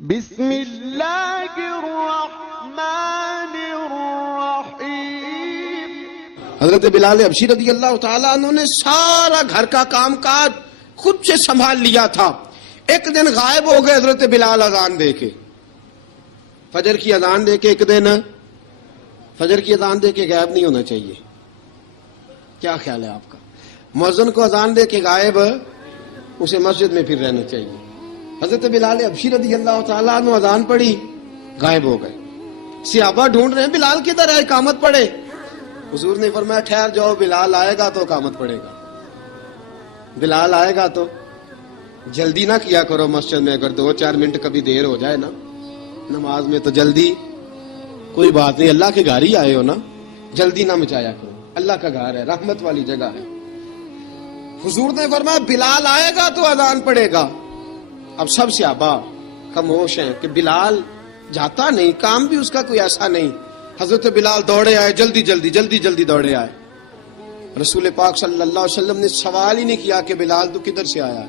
بسم اللہ الرحمن الرحیم۔ حضرت بلال حبشی رضی اللہ تعالیٰ عنہ نے سارا گھر کا کام کاج خود سے سنبھال لیا تھا۔ ایک دن غائب ہو گئے حضرت بلال اذان دے کے، فجر کی اذان دے کے ایک دن فجر کی اذان دے کے غائب نہیں ہونا چاہیے۔ کیا خیال ہے آپ کا؟ مؤذن کو اذان دے کے غائب اسے مسجد میں پھر رہنا چاہیے۔ حضرت بلال حبشی رضی اللہ تعالیٰ عنہ اذان پڑھی، غائب ہو گئے۔ صحابہ ڈھونڈ رہے ہیں بلال کدھر ہے، اقامت پڑھے۔ حضور نے فرمایا ٹھہر جاؤ، بلال آئے گا تو اقامت پڑھے گا، بلال آئے گا تو۔ جلدی نہ کیا کرو مسجد میں، اگر 2-4 منٹ کبھی دیر ہو جائے نا نماز میں تو جلدی کوئی بات نہیں، اللہ کے گھر ہی آئے ہو نا، جلدی نہ مچایا کرو، اللہ کا گھر ہے، رحمت والی جگہ ہے۔ حضور نے فرمایا بلال آئے گا تو اذان پڑھے گا۔ اب سب صحابہ خاموش ہیں کہ بلال جاتا نہیں، کام بھی اس کا کوئی ایسا نہیں۔ حضرت بلال دوڑے آئے، جلدی جلدی دوڑے آئے۔ رسول پاک صلی اللہ علیہ وسلم نے سوال ہی نہیں کیا کہ بلال تو کدھر سے آیا ہے،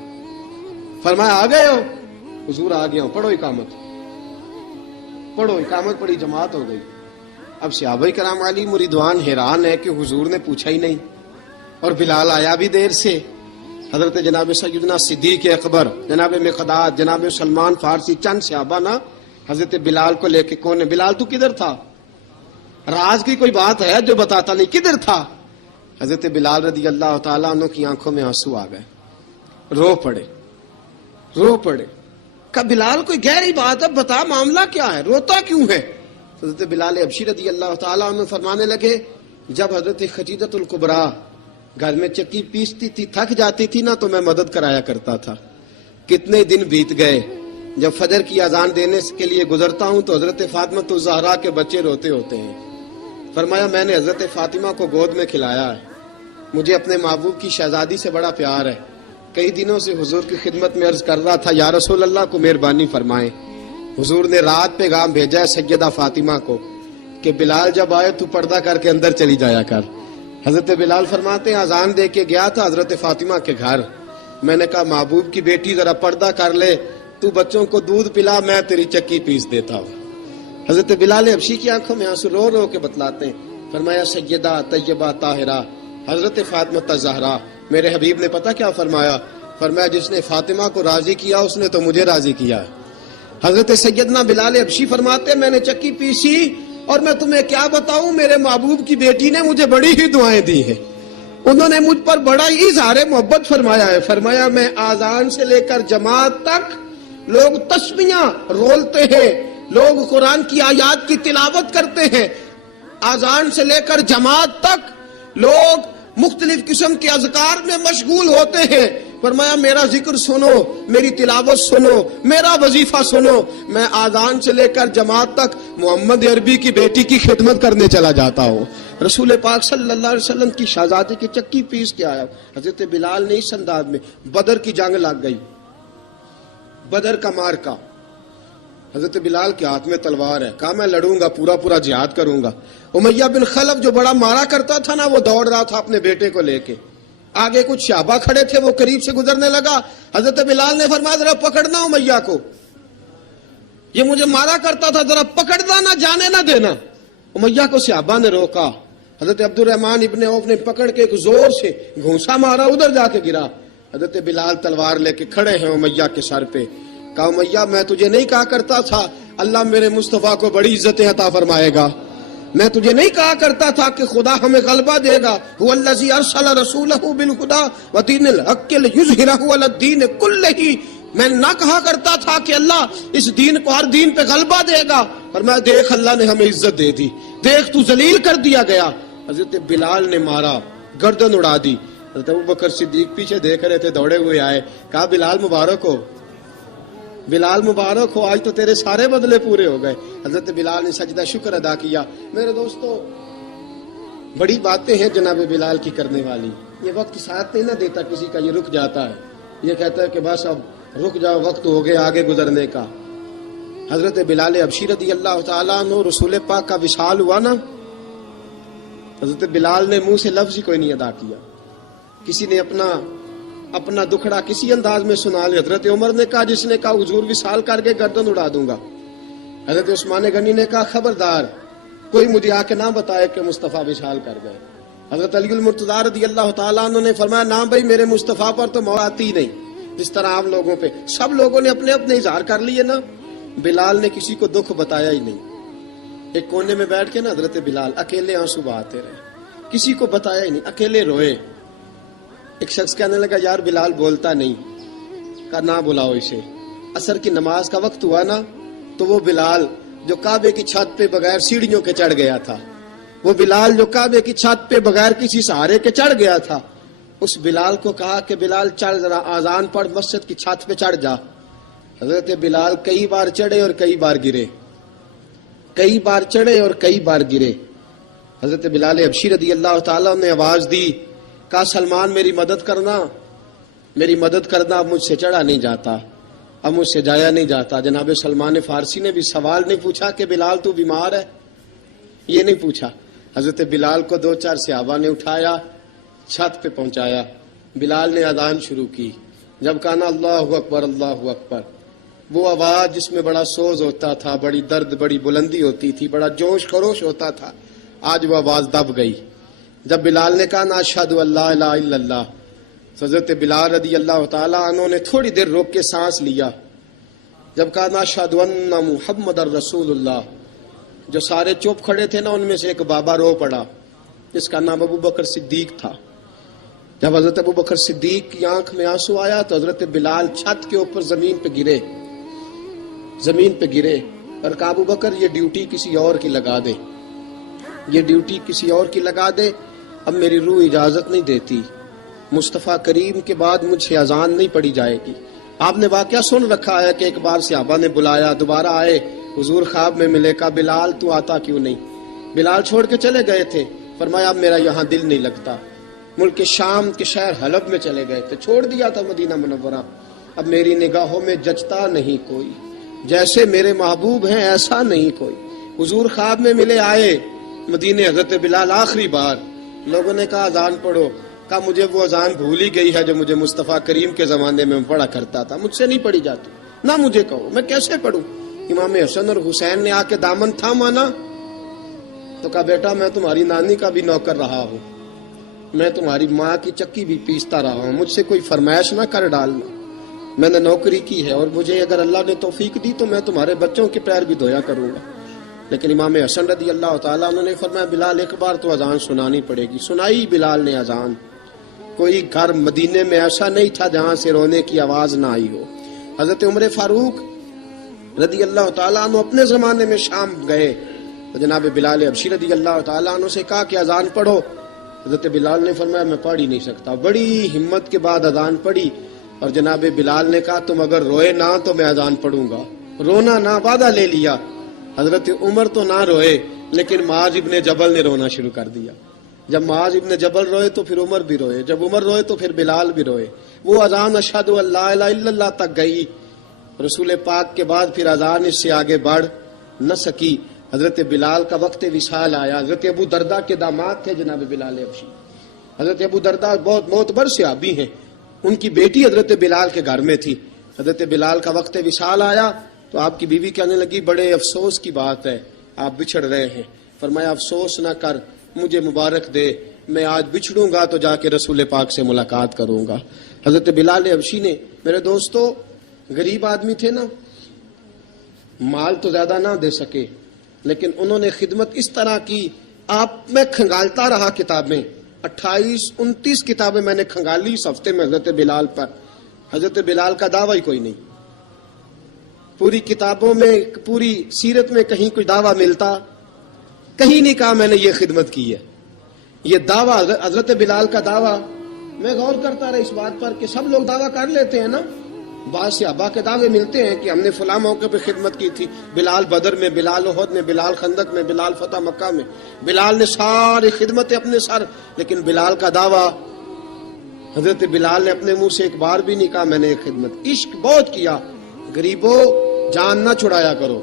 فرمایا آ گئے ہو؟ حضور آ گیا ہوں، پڑھو اقامت پڑھی، جماعت ہو گئی۔ اب صحابہ کرام علی مریدوان حیران ہے کہ حضور نے پوچھا ہی نہیں اور بلال آیا بھی دیر سے۔ حضرت جناب سیدنا صدیق اکبر، جناب مقداد، جناب سلمان فارسی، چند صحابہ نا حضرت بلال کو لے کے، کون ہے بلال تو کدھر تھا؟ راز کی کوئی بات ہے جو بتاتا نہیں، کدھر تھا؟ حضرت بلال رضی اللہ تعالیٰ عنہ کی آنکھوں میں آنسو آ گئے، رو پڑے۔ کہ بلال کوئی گہری بات ہے، بتا معاملہ کیا ہے، روتا کیوں ہے؟ حضرت بلال حبشی رضی اللہ تعالیٰ عنہ فرمانے لگے جب حضرت خدیجہ الکبریٰ گھر میں چکی پیستی تھی، تھک جاتی تھی نا تو میں مدد کرایا کرتا تھا۔ کتنے دن بیت گئے، جب فجر کی اذان دینے کے لیے گزرتا ہوں تو حضرت فاطمہ الزہرا کے بچے روتے ہوتے ہیں۔ فرمایا میں نے حضرت فاطمہ کو گود میں کھلایا ہے، مجھے اپنے محبوب کی شہزادی سے بڑا پیار ہے۔ کئی دنوں سے حضور کی خدمت میں عرض کر رہا تھا یا رسول اللہ کو مہربانی فرمائیں۔ حضور نے رات پیغام بھیجا ہے سیدہ فاطمہ کو کہ بلال جب آئے تو پردہ کر کے اندر چلی جایا کر۔ حضرت بلال فرماتے ہیں اذان دے کے گیا تھا حضرت فاطمہ کے گھر، میں نے کہا محبوب کی بیٹی ذرا پردہ کر لے، تو بچوں کو دودھ پلا، میں تیری چکی پیس دیتا ہوں۔ حضرت بلال حبشی کی آنکھوں میں آنسو رو رو کے بتلاتے ہیں۔ فرمایا سیدہ طیبہ طاہرہ حضرت فاطمہ الزہرا، میرے حبیب نے پتہ کیا فرمایا؟ فرمایا جس نے فاطمہ کو راضی کیا اس نے تو مجھے راضی کیا ہے۔ حضرت سیدنا بلال حبشی فرماتے ہیں میں نے چکی پیسی اور میں تمہیں کیا بتاؤں، میرے محبوب کی بیٹی نے مجھے بڑی ہی دعائیں دی ہیں، انہوں نے مجھ پر بڑا ہی اظہار محبت فرمایا ہے۔ فرمایا میں آذان سے لے کر جماعت تک لوگ تسبیحاں رولتے ہیں، لوگ قرآن کی آیات کی تلاوت کرتے ہیں، آذان سے لے کر جماعت تک لوگ مختلف قسم کے اذکار میں مشغول ہوتے ہیں۔ فرمایا میرا ذکر سنو، میری تلاوت سنو، میرا وظیفہ سنو، میں آذان سے لے کر جماعت تک محمد عربی کی بیٹی کی خدمت کرنے چلا جاتا ہوں۔ رسول پاک صلی اللہ علیہ وسلم کی شہزادی کی چکی پیس کے آیا۔ حضرت بلال نے اس انداز میں، بدر کی جنگ لگ گئی، بدر کا مارکا، حضرت بلال کے ہاتھ میں تلوار ہے، کہا میں لڑوں گا، پورا جہاد کروں گا۔ امیہ بن خلف جو بڑا مارا کرتا تھا نا، وہ دوڑ رہا تھا اپنے بیٹے کو لے کے، آگے کچھ صحابہ کھڑے تھے، وہ قریب سے گزرنے لگا۔ حضرت بلال نے فرمایا ذرا پکڑنا امیہ کو، یہ مجھے مارا کرتا تھا، ذرا پکڑنا، نہ جانے نہ دینا۔ امیہ کو صحابہ نے روکا، حضرت عبد الرحمن ابن عوف نے پکڑ کے ایک زور سے گھونسا مارا، ادھر جا کے گرا۔ حضرت بلال تلوار لے کے کھڑے ہیں امیہ کے سر پہ۔ کہا امیہ میں تجھے نہیں کہا کرتا تھا اللہ میرے مصطفیٰ کو بڑی عزتیں عطا فرمائے گا؟ میں تجھے نہیں کہا کرتا تھا کہ خدا ہمیں غلبہ دے گا؟ هو الذی ارسل رسولہ بالہدی ودین الحق لیظہرہ علی الدین کلہ، میں نہ کہا کرتا تھا کہ اللہ اس دین کو ہر دین پہ غلبہ دے گا، اور میں دیکھ اللہ نے ہمیں عزت دے دی، دیکھ تو ذلیل کر دیا گیا۔ حضرت بلال نے مارا، گردن اڑا دی۔ حضرت ابوبکر صدیق پیچھے دیکھ رہے تھے، دوڑے ہوئے آئے، کہا بلال مبارک ہو، بلال مبارک ہو، آج تو تیرے سارے بدلے پورے ہو گئے۔ حضرت بلال نے سجدہ شکر ادا کیا۔ میرے دوستو بڑی باتیں ہیں جناب بلال کی کرنے والی، یہ وقت ساتھ نہیں نہ دیتا کسی کا، یہ رک جاتا ہے، یہ کہتا ہے کہ بس اب رک جاؤ، وقت ہو گیا آگے گزرنے کا۔ حضرت بلال حبشی رضی اللہ تعالیٰ عنہ رسول پاک کا وصال ہوا نا، حضرت بلال نے منہ سے لفظ ہی کوئی نہیں ادا کیا۔ کسی نے اپنا اپنا دکھڑا کسی انداز میں سنا لے. حضرت عمر نے کہا جس نے کہا حضور وصال کر کے گردن اڑا دوں گا. حضرت عثمان غنی نے کہا خبردار کوئی مجھے آ کے نہ بتائے کہ مصطفیٰ وصال کر گئے. حضرت علی المرتضیٰ رضی اللہ تعالیٰ عنہ نے فرمایا نہ بھائی میرے مصطفیٰ پر تو موت آتی نہیں جس طرح آپ لوگوں پہ. سب لوگوں نے اپنے اپنے اظہار کر لیے نا. بلال نے کسی کو دکھ بتایا ہی نہیں. ایک کونے میں بیٹھ کے نا حضرت بلال اکیلے آنسو بہاتے رہے, کسی کو بتایا ہی نہیں, اکیلے روئے. ایک شخص کہنے لگا یار بلال بولتا نہیں. کہا نہ بلاؤ اسے. عصر کی نماز کا وقت ہوا نا تو وہ بلال جو کعبے کی چھت پہ بغیر سیڑھیوں کے چڑھ گیا تھا, وہ بلال جو کعبے کی چھت پہ بغیر کسی سہارے کے چڑھ گیا تھا, اس بلال کو کہا کہ بلال چڑھ ذرا آذان پڑھ مسجد کی چھت پہ چڑھ جا. حضرت بلال کئی بار چڑھے اور کئی بار گرے, کئی بار چڑھے اور کئی بار گرے. حضرت بلال حبشی رضی اللہ تعالیٰ نے آواز دی, کہا سلمان میری مدد کرنا, میری مدد کرنا, اب مجھ سے چڑھا نہیں جاتا, اب مجھ سے جایا نہیں جاتا. جناب سلمان فارسی نے بھی سوال نہیں پوچھا کہ بلال تو بیمار ہے, یہ نہیں پوچھا. حضرت بلال کو 2-4 صحابہ نے اٹھایا, چھت پہ پہنچایا. بلال نے اذان شروع کی. جب کہا نا اللہ اکبر اللہ اکبر, وہ آواز جس میں بڑا سوز ہوتا تھا, بڑی درد, بڑی بلندی ہوتی تھی, بڑا جوش خروش ہوتا تھا, آج وہ آواز دب گئی. جب بلال نے کہا نا اشہد ان لا الہ الا اللہ, حضرت بلال رضی اللہ تعالیٰ عنہ نے تھوڑی دیر روک کے سانس لیا. جب کہا نا اشہد ان محمد الرسول اللہ, جو سارے چپ کھڑے تھے نا ان میں سے ایک بابا رو پڑا جس کا نام ابو بکر صدیق تھا. جب حضرت ابو بکر صدیق کی آنکھ میں آنسو آیا تو حضرت بلال چھت کے اوپر زمین پہ گرے, زمین پہ گرے اور کہا ابو بکر یہ ڈیوٹی کسی اور کی لگا دے, یہ ڈیوٹی کسی اور کی لگا دے, اب میری روح اجازت نہیں دیتی, مصطفیٰ کریم کے بعد مجھ سے اذان نہیں پڑی جائے گی. آپ نے واقعہ سن رکھا ہے کہ ایک بار صحابہ نے بلایا, دوبارہ آئے, حضور خواب میں ملے, کہا بلال تو آتا کیوں نہیں. بلال چھوڑ کے چلے گئے تھے, فرمایا اب میرا یہاں دل نہیں لگتا. ملک شام کے شہر حلب میں چلے گئے تھے, چھوڑ دیا تھا مدینہ منورہ, اب میری نگاہوں میں جچتا نہیں کوئی, جیسے میرے محبوب ہیں ایسا نہیں کوئی. حضور خواب میں ملے, آئے مدینے. حضرت بلال آخری بار, لوگوں نے کہا اذان پڑھو, کہا مجھے وہ اذان بھول ہی گئی ہے جو مجھے مصطفیٰ کریم کے زمانے میں پڑھا کرتا تھا, مجھ سے نہیں پڑھی جاتی, نہ مجھے کہو میں کیسے پڑھوں. امام حسن اور حسین نے آ کے دامن تھاما نا تو کہا بیٹا میں تمہاری نانی کا بھی نوکر رہا ہوں, میں تمہاری ماں کی چکی بھی پیستا رہا ہوں, مجھ سے کوئی فرمائش نہ کر ڈالنا, میں نے نوکری کی ہے اور مجھے اگر اللہ نے توفیق دی تو میں تمہارے بچوں کے پیر بھی دھویا کروں گا. لیکن امام حسن رضی اللہ تعالیٰ انہوں نے فرمایا بلال ایک بار تو اذان سنانی پڑے گی. سنائی بلال نے اذان. کوئی گھر مدینے میں ایسا نہیں تھا جہاں سے رونے کی آواز نہ آئی ہو. حضرت عمر فاروق رضی اللہ تعالیٰ عنہ اپنے زمانے میں شام گئے تو جناب بلال حبشی رضی اللہ تعالیٰ عنہ سے کہا کہ اذان پڑھو. حضرت بلال نے فرمایا میں پڑھ ہی نہیں سکتا. بڑی ہمت کے بعد اذان پڑھی اور جناب بلال نے کہا تم اگر روئے نہ تو میں اذان پڑھوں گا. رونا نہ, وعدہ لے لیا. حضرت عمر تو نہ روئے لیکن معاذ ابن جبل نے رونا شروع کر دیا. جب معاذ ابن جبل روئے تو پھر عمر بھی روئے, جب عمر روئے تو پھر بلال بھی روئے. وہ اذان اشہد ان لا الہ الا اللہ تک گئی. رسول پاک کے بعد پھر اذان اس سے آگے بڑھ نہ سکی. حضرت بلال کا وقت وصال آیا. حضرت ابو دردہ کے داماد تھے جناب بلال حبشی. حضرت ابو دردہ بہت معتبر صحابی ہیں, ان کی بیٹی حضرت بلال کے گھر میں تھی. حضرت بلال کا وقت وصال آیا تو آپ کی بیوی کہنے لگی بڑے افسوس کی بات ہے, آپ بچھڑ رہے ہیں. فرمایا افسوس نہ کر, مجھے مبارک دے, میں آج بچھڑوں گا تو جا کے رسول پاک سے ملاقات کروں گا. حضرت بلال حبشی نے, میرے دوستو, غریب آدمی تھے نا, مال تو زیادہ نہ دے سکے لیکن انہوں نے خدمت اس طرح کی. آپ میں کھنگالتا رہا کتابیں, 28-29 کتابیں میں نے کھنگالی اس ہفتے میں حضرت بلال پر. حضرت بلال کا دعویٰ ہی کوئی نہیں. پوری کتابوں میں, پوری سیرت میں کہیں کوئی دعویٰ ملتا, کہیں نہیں کہا میں نے یہ خدمت کی ہے. یہ دعویٰ حضرت بلال کا دعویٰ, میں غور کرتا رہا اس بات پر کہ سب لوگ دعویٰ کر لیتے ہیں نا, بعض صحابہ کے دعوے ملتے ہیں کہ ہم نے فلاں موقع پہ خدمت کی تھی, بلال بدر میں, بلال احد میں, بلال خندق میں, بلال فتح مکہ میں, بلال نے ساری خدمتیں اپنے سر. لیکن بلال کا دعویٰ, حضرت بلال نے اپنے منہ سے ایک بار بھی نہیں کہا میں نے یہ خدمت. عشق بہت کیا. غریبوں جان نہ چھڑایا کرو,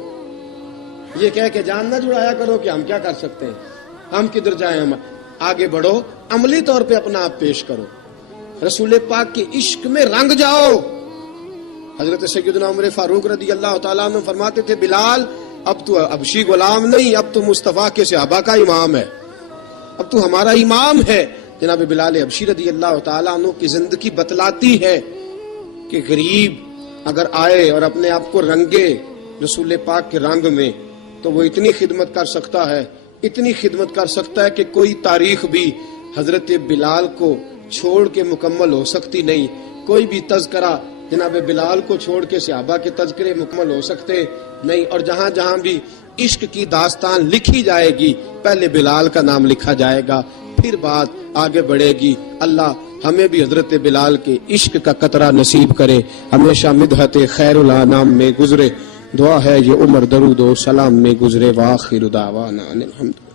یہ کہہ کہ جان نہ چھڑایا کرو کہ ہم کیا کر سکتے ہیں, ہم کدھر جائیں, ہم آگے بڑھو, عملی طور پہ اپنا آپ پیش کرو. رسول پاک کے عشق میں رنگ جاؤ. حضرت سیدنا عمر فاروق رضی اللہ تعالیٰ عنہ فرماتے تھے بلال اب تو حبشی غلام نہیں، اب تو مصطفیٰ کے صحابہ کا امام ہے، اب تو ہمارا امام ہے. جناب بلال حبشی رضی اللہ تعالیٰ عنہ کی زندگی بتلاتی ہے کہ غریب اگر آئے اور اپنے آپ کو رنگے رسول پاک کے رنگ میں تو وہ اتنی خدمت کر سکتا ہے، اتنی خدمت کر سکتا ہے کہ کوئی تاریخ بھی حضرت بلال کو چھوڑ کے مکمل ہو سکتی نہیں. کوئی بھی تذکرہ جناب بلال کو چھوڑ کے صحابہ کے تذکرے مکمل ہو سکتے نہیں. اور جہاں جہاں بھی عشق کی داستان لکھی جائے گی پہلے بلال کا نام لکھا جائے گا، پھر بات آگے بڑھے گی. اللہ ہمیں بھی حضرت بلال کے عشق کا قطرہ نصیب کرے، ہمیشہ مدحت خیر الانام میں گزرے. دعا ہے یہ عمر درود و سلام میں گزرے. وآخر دعوانا ان الحمد